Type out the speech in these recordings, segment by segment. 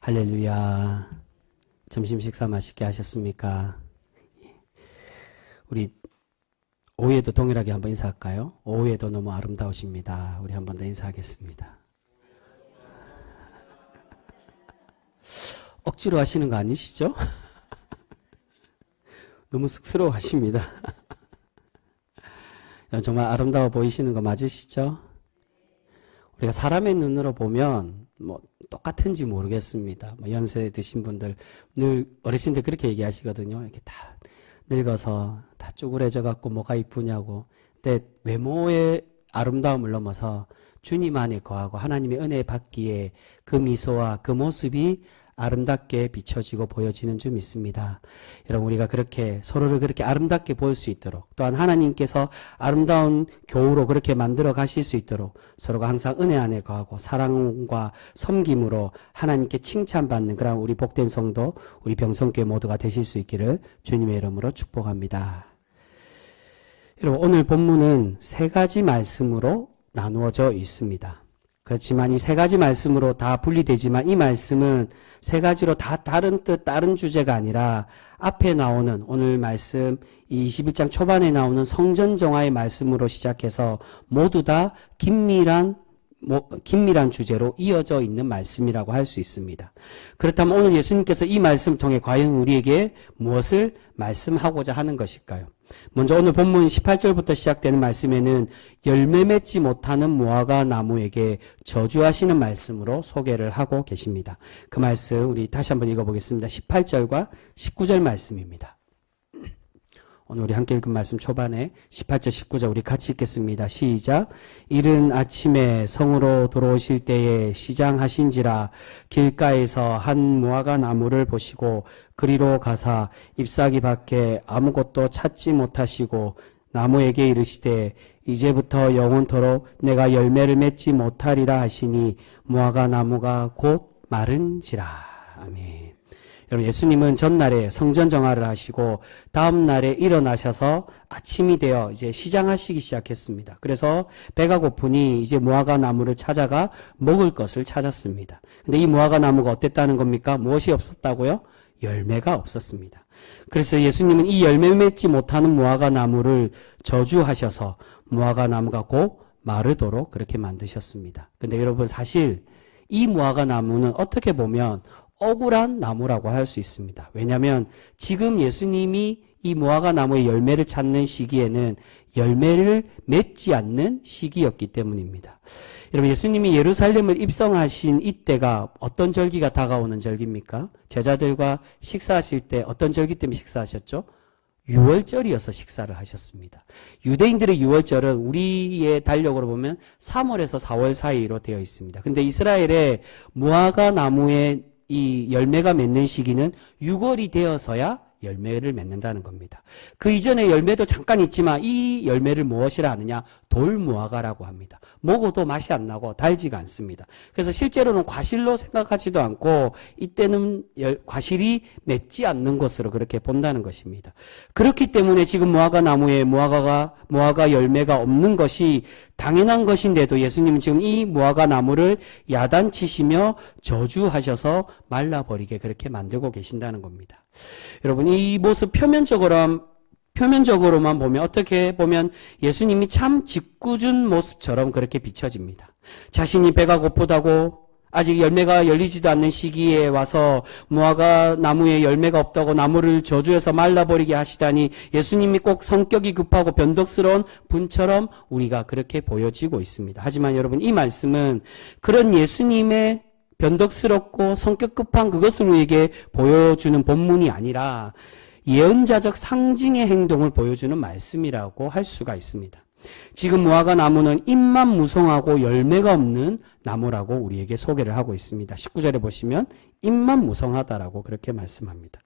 할렐루야. 점심 식사 맛있게 하셨습니까? 우리 오후에도 동일하게 한번 인사할까요? 오후에도 너무 아름다우십니다. 우리 한번 더 인사하겠습니다. 억지로 하시는 거 아니시죠? 너무 쑥스러워 하십니다. 정말 아름다워 보이시는 거 맞으시죠? 우리가 사람의 눈으로 보면 똑같은지 모르겠습니다. 연세 드신 분들 늘 어르신들 그렇게 얘기하시거든요. 이렇게 다 늙어서 다 쭈그레져 갖고 뭐가 이쁘냐고. 근데 외모의 아름다움을 넘어서 주님 안에 거하고 하나님의 은혜 받기에 그 미소와 그 모습이 아름답게 비춰지고 보여지는 줄 믿습니다. 여러분, 우리가 그렇게 서로를 그렇게 아름답게 보일 수 있도록, 또한 하나님께서 아름다운 교우로 그렇게 만들어 가실 수 있도록 서로가 항상 은혜 안에 거하고 사랑과 섬김으로 하나님께 칭찬받는 그런 우리 복된 성도, 우리 병성교회 모두가 되실 수 있기를 주님의 이름으로 축복합니다. 여러분, 오늘 본문은 세 가지 말씀으로 나누어져 있습니다. 그렇지만 이 세 가지 말씀으로 다 분리되지만 이 말씀은 세 가지로 다 다른 뜻, 다른 주제가 아니라 앞에 나오는 오늘 말씀 이 21장 초반에 나오는 성전 정화의 말씀으로 시작해서 모두 다 긴밀한 주제로 이어져 있는 말씀이라고 할 수 있습니다. 그렇다면 오늘 예수님께서 이 말씀을 통해 과연 우리에게 무엇을 말씀하고자 하는 것일까요? 먼저 오늘 본문 18절부터 시작되는 말씀에는 열매 맺지 못하는 무화과 나무에게 저주하시는 말씀으로 소개를 하고 계십니다. 그 말씀 우리 다시 한번 읽어보겠습니다. 18절과 19절 말씀입니다. 오늘 우리 함께 읽은 말씀 초반에 18절 19절 우리 같이 읽겠습니다. 시작. 이른 아침에 성으로 들어오실 때에 시장하신지라 길가에서 한 무화과 나무를 보시고 그리로 가사 잎사귀 밖에 아무것도 찾지 못하시고 나무에게 이르시되 이제부터 영원토록 내가 열매를 맺지 못하리라 하시니 무화과 나무가 곧 마른지라. 아멘. 여러분, 예수님은 전날에 성전 정화를 하시고 다음 날에 일어나셔서 아침이 되어 이제 시장하시기 시작했습니다. 그래서 배가 고프니 이제 무화과 나무를 찾아가 먹을 것을 찾았습니다. 근데 이 무화과 나무가 어땠다는 겁니까? 무엇이 없었다고요? 열매가 없었습니다. 그래서 예수님은 이 열매 맺지 못하는 무화과 나무를 저주하셔서 무화과 나무가 곧 마르도록 그렇게 만드셨습니다. 근데 여러분, 사실 이 무화과 나무는 어떻게 보면 억울한 나무라고 할 수 있습니다. 왜냐하면 지금 예수님이 이 무화과 나무의 열매를 찾는 시기에는 열매를 맺지 않는 시기였기 때문입니다. 여러분, 예수님이 예루살렘을 입성하신 이때가 어떤 절기가 다가오는 절기입니까? 제자들과 식사하실 때 어떤 절기 때문에 식사하셨죠? 유월절이어서 식사를 하셨습니다. 유대인들의 유월절은 우리의 달력으로 보면 3월에서 4월 사이로 되어 있습니다. 근데 이스라엘의 무화과 나무의 이 열매가 맺는 시기는 6월이 되어서야 열매를 맺는다는 겁니다. 그 이전에 열매도 잠깐 있지만 이 열매를 무엇이라 하느냐? 돌무화과라고 합니다. 먹어도 맛이 안 나고 달지가 않습니다. 그래서 실제로는 과실로 생각하지도 않고 이때는 과실이 맺지 않는 것으로 그렇게 본다는 것입니다. 그렇기 때문에 지금 무화과 나무에 무화과 열매가 없는 것이 당연한 것인데도 예수님은 지금 이 무화과 나무를 야단치시며 저주하셔서 말라버리게 그렇게 만들고 계신다는 겁니다. 여러분, 이 모습 표면적으로만 보면 어떻게 보면 예수님이 참 짓궂은 모습처럼 그렇게 비춰집니다. 자신이 배가 고프다고 아직 열매가 열리지도 않는 시기에 와서 무화과 나무에 열매가 없다고 나무를 저주해서 말라버리게 하시다니 예수님이 꼭 성격이 급하고 변덕스러운 분처럼 우리가 그렇게 보여지고 있습니다. 하지만 여러분, 이 말씀은 그런 예수님의 변덕스럽고 성격 급한 그것을 우리에게 보여주는 본문이 아니라 예언자적 상징의 행동을 보여주는 말씀이라고 할 수가 있습니다. 지금 무화과 나무는 잎만 무성하고 열매가 없는 나무라고 우리에게 소개를 하고 있습니다. 19절에 보시면 잎만 무성하다라고 그렇게 말씀합니다.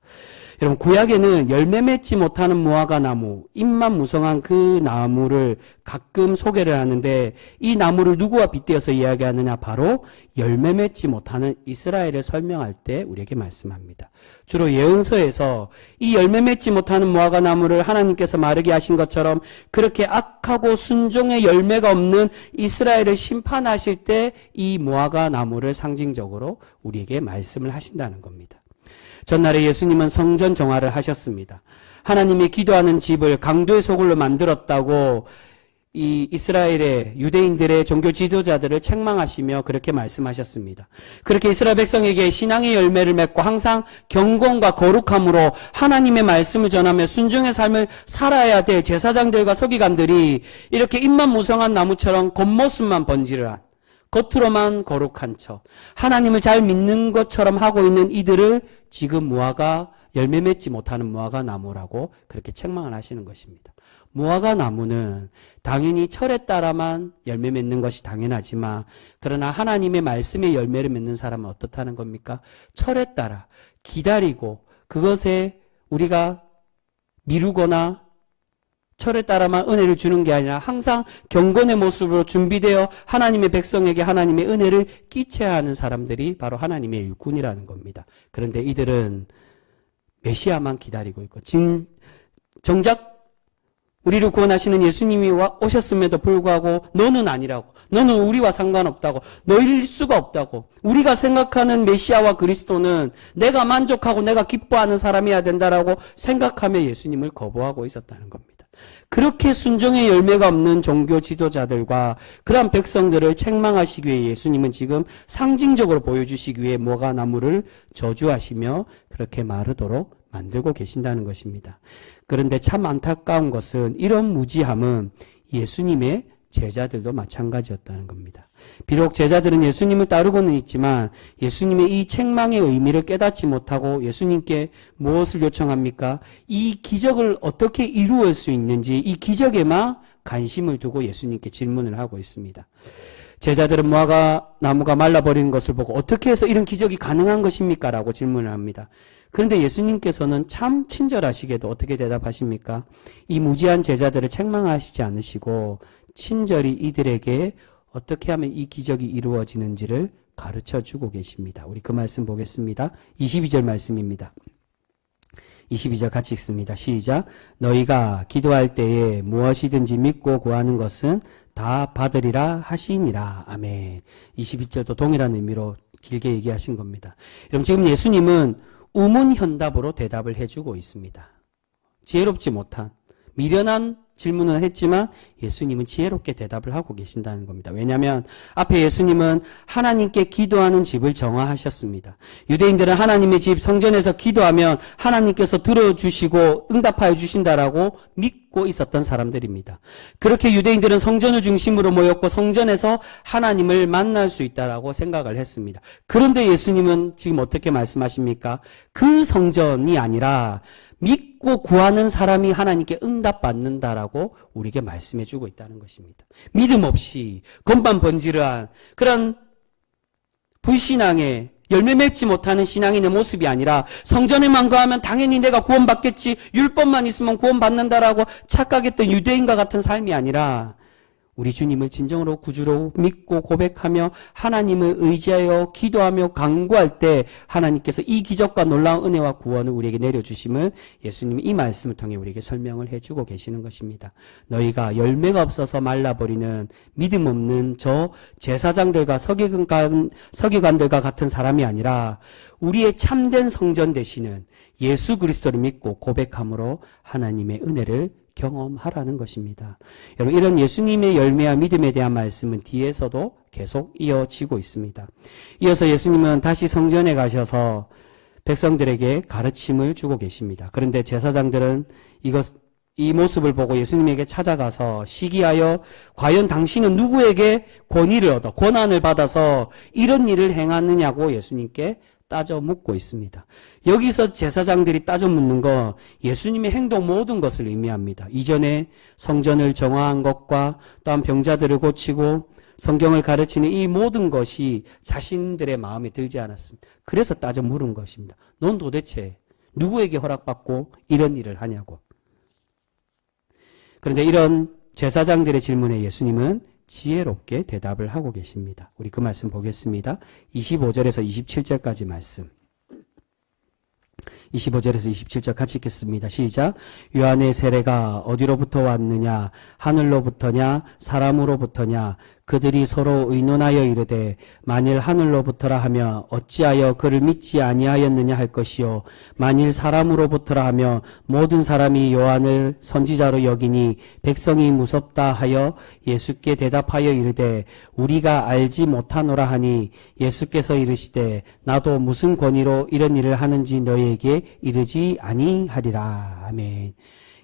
여러분, 구약에는 열매 맺지 못하는 무화과 나무, 잎만 무성한 그 나무를 가끔 소개를 하는데 이 나무를 누구와 빗대어서 이야기하느냐? 바로 열매 맺지 못하는 이스라엘을 설명할 때 우리에게 말씀합니다. 주로 예언서에서 이 열매 맺지 못하는 무화과 나무를 하나님께서 마르게 하신 것처럼 그렇게 악하고 순종의 열매가 없는 이스라엘을 심판하실 때 이 무화과 나무를 상징적으로 우리에게 말씀을 하신다는 겁니다. 전날에 예수님은 성전 정화를 하셨습니다. 하나님이 기도하는 집을 강도의 소굴로 만들었다고 이 이스라엘의 유대인들의 종교 지도자들을 책망하시며 그렇게 말씀하셨습니다. 그렇게 이스라엘 백성에게 신앙의 열매를 맺고 항상 경건과 거룩함으로 하나님의 말씀을 전하며 순종의 삶을 살아야 될 제사장들과 서기관들이 이렇게 잎만 무성한 나무처럼 겉모습만 번지르한, 겉으로만 거룩한 척 하나님을 잘 믿는 것처럼 하고 있는 이들을 지금 무화과 열매 맺지 못하는 무화과 나무라고 그렇게 책망을 하시는 것입니다. 무화과 나무는 당연히 철에 따라만 열매 맺는 것이 당연하지만 그러나 하나님의 말씀의 열매를 맺는 사람은 어떻다는 겁니까? 철에 따라 기다리고 그것에 우리가 미루거나 철에 따라만 은혜를 주는 게 아니라 항상 경건의 모습으로 준비되어 하나님의 백성에게 하나님의 은혜를 끼쳐야 하는 사람들이 바로 하나님의 일꾼이라는 겁니다. 그런데 이들은 메시아만 기다리고 있고 정작 우리를 구원하시는 예수님이 오셨음에도 불구하고 너는 아니라고, 너는 우리와 상관없다고, 너일 수가 없다고, 우리가 생각하는 메시아와 그리스도는 내가 만족하고 내가 기뻐하는 사람이어야 된다라고 생각하며 예수님을 거부하고 있었다는 겁니다. 그렇게 순종의 열매가 없는 종교 지도자들과 그러한 백성들을 책망하시기 위해 예수님은 지금 상징적으로 보여주시기 위해 무화과 나무를 저주하시며 그렇게 마르도록 만들고 계신다는 것입니다. 그런데 참 안타까운 것은 이런 무지함은 예수님의 제자들도 마찬가지였다는 겁니다. 비록 제자들은 예수님을 따르고는 있지만 예수님의 이 책망의 의미를 깨닫지 못하고 예수님께 무엇을 요청합니까? 이 기적을 어떻게 이루을 수 있는지 이 기적에만 관심을 두고 예수님께 질문을 하고 있습니다. 제자들은 무화과 나무가 말라버리는 것을 보고 어떻게 해서 이런 기적이 가능한 것입니까? 라고 질문을 합니다. 그런데 예수님께서는 참 친절하시게도 어떻게 대답하십니까? 이 무지한 제자들을 책망하시지 않으시고 친절히 이들에게 어떻게 하면 이 기적이 이루어지는지를 가르쳐주고 계십니다. 우리 그 말씀 보겠습니다. 22절 말씀입니다. 22절 같이 읽습니다. 시작. 너희가 기도할 때에 무엇이든지 믿고 구하는 것은 다 받으리라 하시니라. 아멘. 22절도 동일한 의미로 길게 얘기하신 겁니다. 여러분 지금 예수님은 우문현답으로 대답을 해주고 있습니다. 지혜롭지 못한 미련한 질문을 했지만 예수님은 지혜롭게 대답을 하고 계신다는 겁니다. 왜냐하면 앞에 예수님은 하나님께 기도하는 집을 정화하셨습니다. 유대인들은 하나님의 집 성전에서 기도하면 하나님께서 들어주시고 응답하여 주신다라고 믿고 있었던 사람들입니다. 그렇게 유대인들은 성전을 중심으로 모였고 성전에서 하나님을 만날 수 있다라고 생각을 했습니다. 그런데 예수님은 지금 어떻게 말씀하십니까? 그 성전이 아니라 믿고 구하는 사람이 하나님께 응답받는다라고 우리에게 말씀해 주고 있다는 것입니다. 믿음 없이 건반 번지르한 그런 불신앙의 열매 맺지 못하는 신앙인의 모습이 아니라 성전에만 가면 당연히 내가 구원받겠지, 율법만 있으면 구원받는다라고 착각했던 유대인과 같은 삶이 아니라 우리 주님을 진정으로 구주로 믿고 고백하며 하나님을 의지하여 기도하며 간구할 때 하나님께서 이 기적과 놀라운 은혜와 구원을 우리에게 내려주심을 예수님이 이 말씀을 통해 우리에게 설명을 해주고 계시는 것입니다. 너희가 열매가 없어서 말라버리는 믿음 없는 저 제사장들과 서기관들과 같은 사람이 아니라 우리의 참된 성전 되시는 예수 그리스도를 믿고 고백함으로 하나님의 은혜를 경험하라는 것입니다. 여러분 이런 예수님의 열매와 믿음에 대한 말씀은 뒤에서도 계속 이어지고 있습니다. 이어서 예수님은 다시 성전에 가셔서 백성들에게 가르침을 주고 계십니다. 그런데 제사장들은 이 모습을 보고 예수님에게 찾아가서 시기하여 과연 당신은 누구에게 권한을 받아서 이런 일을 행하느냐고 예수님께 따져 묻고 있습니다. 여기서 제사장들이 따져 묻는 거 예수님의 행동 모든 것을 의미합니다. 이전에 성전을 정화한 것과 또한 병자들을 고치고 성경을 가르치는 이 모든 것이 자신들의 마음에 들지 않았습니다. 그래서 따져 물은 것입니다. 넌 도대체 누구에게 허락받고 이런 일을 하냐고. 그런데 이런 제사장들의 질문에 예수님은 지혜롭게 대답을 하고 계십니다. 우리 그 말씀 보겠습니다. 25절에서 27절까지 말씀. 25절에서 27절 같이 읽겠습니다. 시작. 요한의 세례가 어디로부터 왔느냐? 하늘로부터냐? 사람으로부터냐? 그들이 서로 의논하여 이르되 만일 하늘로부터라 하며 어찌하여 그를 믿지 아니하였느냐 할 것이요 만일 사람으로부터라 하며 모든 사람이 요한을 선지자로 여기니 백성이 무섭다 하여 예수께 대답하여 이르되 우리가 알지 못하노라 하니 예수께서 이르시되 나도 무슨 권위로 이런 일을 하는지 너희에게 이르지 아니하리라. 아멘.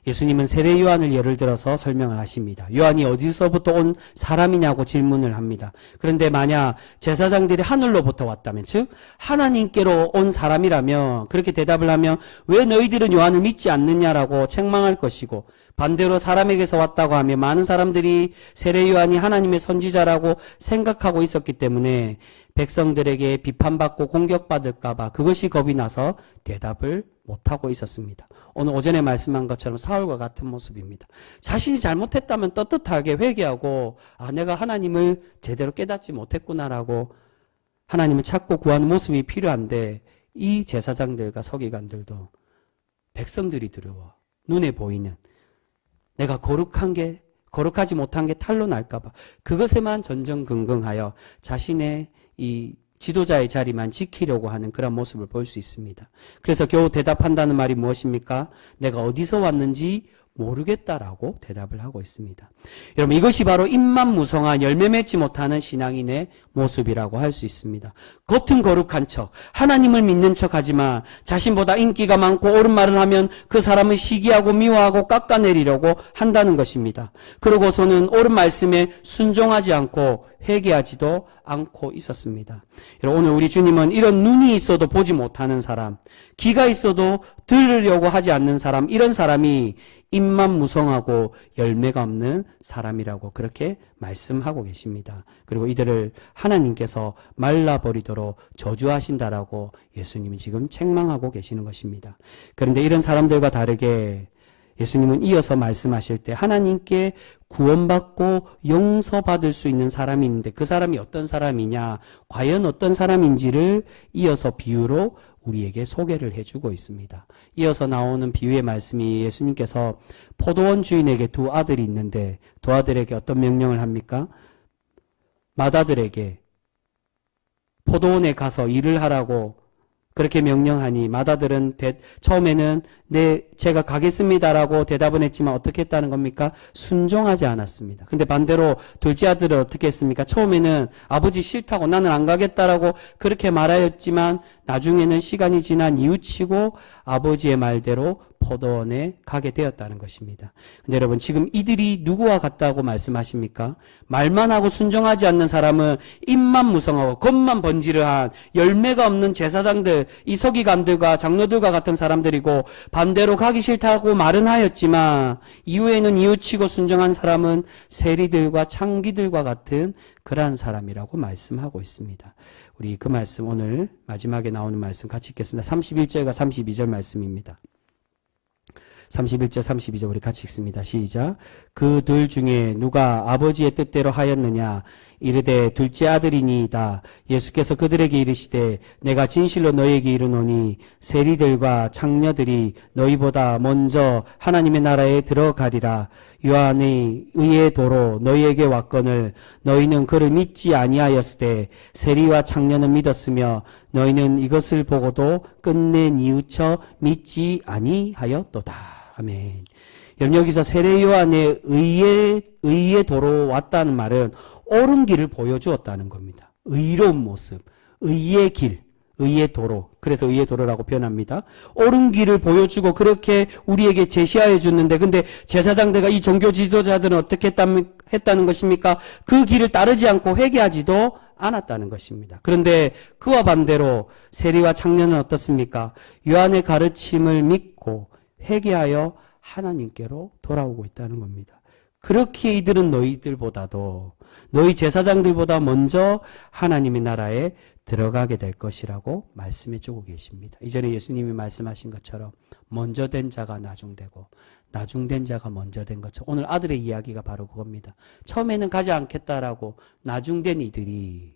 예수님은 세례 요한을 예를 들어서 설명을 하십니다. 요한이 어디서부터 온 사람이냐고 질문을 합니다. 그런데 만약 제사장들이 하늘로부터 왔다면, 즉 하나님께로 온 사람이라면 그렇게 대답을 하면 왜 너희들은 요한을 믿지 않느냐라고 책망할 것이고, 반대로 사람에게서 왔다고 하면 많은 사람들이 세례 요한이 하나님의 선지자라고 생각하고 있었기 때문에 백성들에게 비판받고 공격받을까 봐 그것이 겁이 나서 대답을 못하고 있었습니다. 오늘 오전에 말씀한 것처럼 사울과 같은 모습입니다. 자신이 잘못했다면 떳떳하게 회개하고 내가 하나님을 제대로 깨닫지 못했구나라고 하나님을 찾고 구하는 모습이 필요한데, 이 제사장들과 서기관들도 백성들이 두려워 눈에 보이는 내가 거룩하지 못한 게 탄로 날까 봐 그것에만 전전긍긍하여 자신의 이 지도자의 자리만 지키려고 하는 그런 모습을 볼 수 있습니다. 그래서 겨우 대답한다는 말이 무엇입니까? 내가 어디서 왔는지 모르겠다라고 대답을 하고 있습니다. 여러분, 이것이 바로 입만 무성한 열매 맺지 못하는 신앙인의 모습이라고 할 수 있습니다. 겉은 거룩한 척, 하나님을 믿는 척하지만 자신보다 인기가 많고 옳은 말을 하면 그 사람을 시기하고 미워하고 깎아내리려고 한다는 것입니다. 그러고서는 옳은 말씀에 순종하지 않고 회개하지도 않고 있었습니다. 여러분, 오늘 우리 주님은 이런 눈이 있어도 보지 못하는 사람, 귀가 있어도 들으려고 하지 않는 사람, 이런 사람이 입만 무성하고 열매가 없는 사람이라고 그렇게 말씀하고 계십니다. 그리고 이들을 하나님께서 말라버리도록 저주하신다라고 예수님이 지금 책망하고 계시는 것입니다. 그런데 이런 사람들과 다르게 예수님은 이어서 말씀하실 때 하나님께 구원받고 용서받을 수 있는 사람이 있는데 그 사람이 어떤 사람이냐, 과연 어떤 사람인지를 이어서 비유로 우리에게 소개를 해주고 있습니다. 이어서 나오는 비유의 말씀이 예수님께서 포도원 주인에게 두 아들이 있는데 두 아들에게 어떤 명령을 합니까? 맏아들에게 포도원에 가서 일을 하라고 그렇게 명령하니 맏아들은 처음에는 제가 가겠습니다라고 대답은 했지만 어떻게 했다는 겁니까? 순종하지 않았습니다. 근데 반대로 둘째 아들은 어떻게 했습니까? 처음에는 아버지 싫다고 나는 안 가겠다라고 그렇게 말하였지만 나중에는 시간이 지나 뉘우치고 아버지의 말대로 포도원에 가게 되었다는 것입니다. 근데 여러분, 지금 이들이 누구와 같다고 말씀하십니까? 말만 하고 순종하지 않는 사람은 입만 무성하고 겉만 번지르한 열매가 없는 제사장들, 이 서기관들과 장로들과 같은 사람들이고, 반대로 가기 싫다고 말은 하였지만 이후에는 뉘우치고 순종한 사람은 세리들과 창기들과 같은 그러한 사람이라고 말씀하고 있습니다. 우리 그 말씀, 오늘 마지막에 나오는 말씀 같이 읽겠습니다. 31절과 32절 말씀입니다. 31절 32절 우리 같이 읽습니다. 시작. 그들 중에 누가 아버지의 뜻대로 하였느냐? 이르되 둘째 아들이니이다. 예수께서 그들에게 이르시되 내가 진실로 너희에게 이르노니 세리들과 창녀들이 너희보다 먼저 하나님의 나라에 들어가리라. 요한의 의의 도로 너희에게 왔거늘 너희는 그를 믿지 아니하였으되 세리와 창녀는 믿었으며 너희는 이것을 보고도 끝내 뉘우쳐 믿지 아니하였도다. 아멘. 여기서 세례 요한의 의의 도로 왔다는 말은 옳은 길을 보여주었다는 겁니다. 의로운 모습, 의의 길, 의의 도로. 그래서 의의 도로라고 표현합니다. 옳은 길을 보여주고 그렇게 우리에게 제시하여 줬는데, 근데 제사장들과 이 종교 지도자들은 어떻게 했다는 것입니까? 그 길을 따르지 않고 회개하지도 않았다는 것입니다. 그런데 그와 반대로 세리와 창녀는 어떻습니까? 요한의 가르침을 믿고 회개하여 하나님께로 돌아오고 있다는 겁니다. 그렇게 이들은 너희들보다도, 너희 제사장들보다 먼저 하나님의 나라에 들어가게 될 것이라고 말씀해 주고 계십니다. 이전에 예수님이 말씀하신 것처럼 먼저 된 자가 나중되고 나중된 자가 먼저 된 것처럼 오늘 아들의 이야기가 바로 그겁니다. 처음에는 가지 않겠다라고 나중된 이들이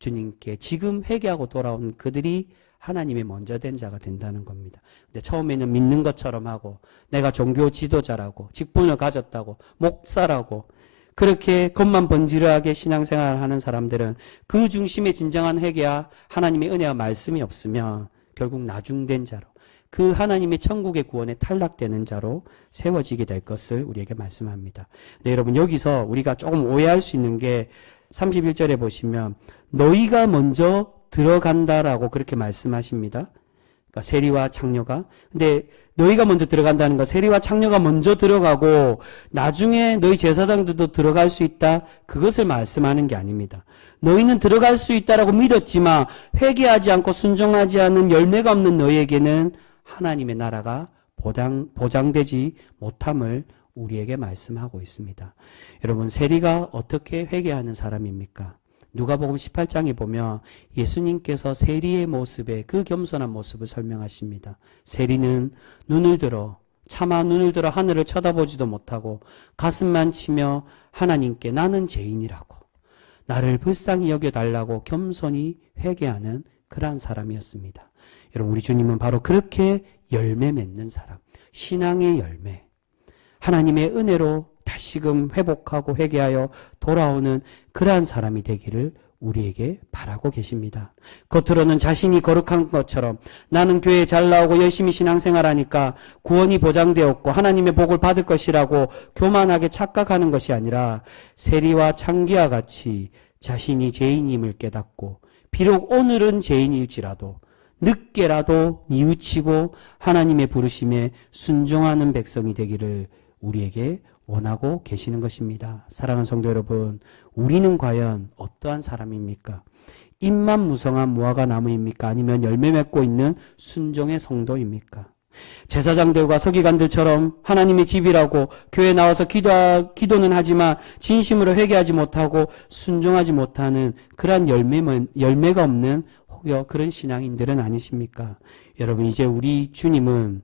주님께 지금 회개하고 돌아온 그들이 하나님의 먼저 된 자가 된다는 겁니다. 근데 처음에는 믿는 것처럼 하고 내가 종교 지도자라고 직분을 가졌다고 목사라고 그렇게 겉만 번지르하게 신앙생활을 하는 사람들은 그 중심에 진정한 회개와 하나님의 은혜와 말씀이 없으면 결국 나중된 자로 그 하나님의 천국의 구원에 탈락되는 자로 세워지게 될 것을 우리에게 말씀합니다. 네, 여러분 여기서 우리가 조금 오해할 수 있는 게 31절에 보시면 너희가 먼저 들어간다라고 그렇게 말씀하십니다. 그러니까 세리와 창녀가. 근데 너희가 먼저 들어간다는 거 세리와 창녀가 먼저 들어가고 나중에 너희 제사장들도 들어갈 수 있다. 그것을 말씀하는 게 아닙니다. 너희는 들어갈 수 있다라고 믿었지만 회개하지 않고 순종하지 않은 열매가 없는 너희에게는 하나님의 나라가 보장되지 못함을 우리에게 말씀하고 있습니다. 여러분 세리가 어떻게 회개하는 사람입니까? 누가복음 18장에 보면 예수님께서 세리의 모습에 그 겸손한 모습을 설명하십니다. 세리는 차마 눈을 들어 하늘을 쳐다보지도 못하고 가슴만 치며 하나님께 나는 죄인이라고 나를 불쌍히 여겨달라고 겸손히 회개하는 그러한 사람이었습니다. 여러분 우리 주님은 바로 그렇게 열매 맺는 사람, 신앙의 열매, 하나님의 은혜로 다시금 회복하고 회개하여 돌아오는 그러한 사람이 되기를 우리에게 바라고 계십니다. 겉으로는 자신이 거룩한 것처럼 나는 교회에 잘 나오고 열심히 신앙생활하니까 구원이 보장되었고 하나님의 복을 받을 것이라고 교만하게 착각하는 것이 아니라 세리와 창기와 같이 자신이 죄인임을 깨닫고 비록 오늘은 죄인일지라도 늦게라도 뉘우치고 하나님의 부르심에 순종하는 백성이 되기를 우리에게 원하고 계시는 것입니다. 사랑하는 성도 여러분, 우리는 과연 어떠한 사람입니까? 입만 무성한 무화과 나무입니까? 아니면 열매 맺고 있는 순종의 성도입니까? 제사장들과 서기관들처럼 하나님의 집이라고 교회에 나와서 기도는 하지만 진심으로 회개하지 못하고 순종하지 못하는 그러한 열매가 없는 혹여 그런 신앙인들은 아니십니까? 여러분 이제 우리 주님은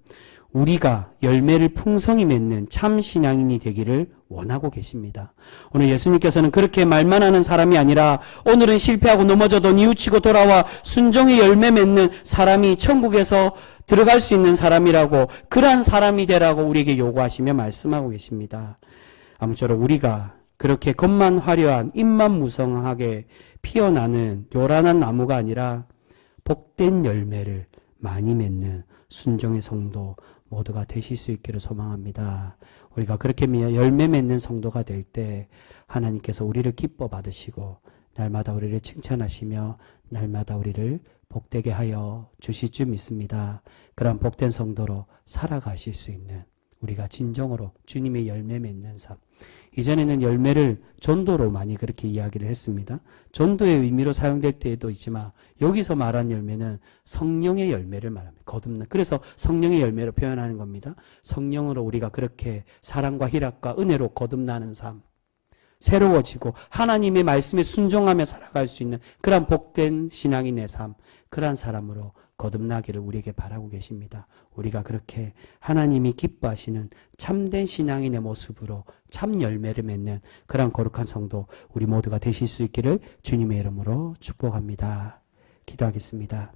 우리가 열매를 풍성히 맺는 참 신앙인이 되기를 원하고 계십니다. 오늘 예수님께서는 그렇게 말만 하는 사람이 아니라 오늘은 실패하고 넘어져도 뉘우치고 돌아와 순종의 열매 맺는 사람이 천국에서 들어갈 수 있는 사람이라고 그러한 사람이 되라고 우리에게 요구하시며 말씀하고 계십니다. 아무쪼록 우리가 그렇게 겉만 화려한 입만 무성하게 피어나는 요란한 나무가 아니라 복된 열매를 많이 맺는 순종의 성도 모두가 되실 수 있기를 소망합니다. 우리가 그렇게 열매 맺는 성도가 될 때 하나님께서 우리를 기뻐 받으시고 날마다 우리를 칭찬하시며 날마다 우리를 복되게 하여 주실 줄 믿습니다. 그런 복된 성도로 살아가실 수 있는 우리가 진정으로 주님의 열매 맺는 삶. 이전에는 열매를 전도로 많이 그렇게 이야기를 했습니다. 전도의 의미로 사용될 때도 있지만 여기서 말한 열매는 성령의 열매를 말합니다. 거듭나. 그래서 성령의 열매로 표현하는 겁니다. 성령으로 우리가 그렇게 사랑과 희락과 은혜로 거듭나는 삶. 새로워지고 하나님의 말씀에 순종하며 살아갈 수 있는 그런 복된 신앙인의 삶. 그러한 사람으로 거듭나기를 우리에게 바라고 계십니다. 우리가 그렇게 하나님이 기뻐하시는 참된 신앙인의 모습으로 참 열매를 맺는 그런 거룩한 성도 우리 모두가 되실 수 있기를 주님의 이름으로 축복합니다. 기도하겠습니다.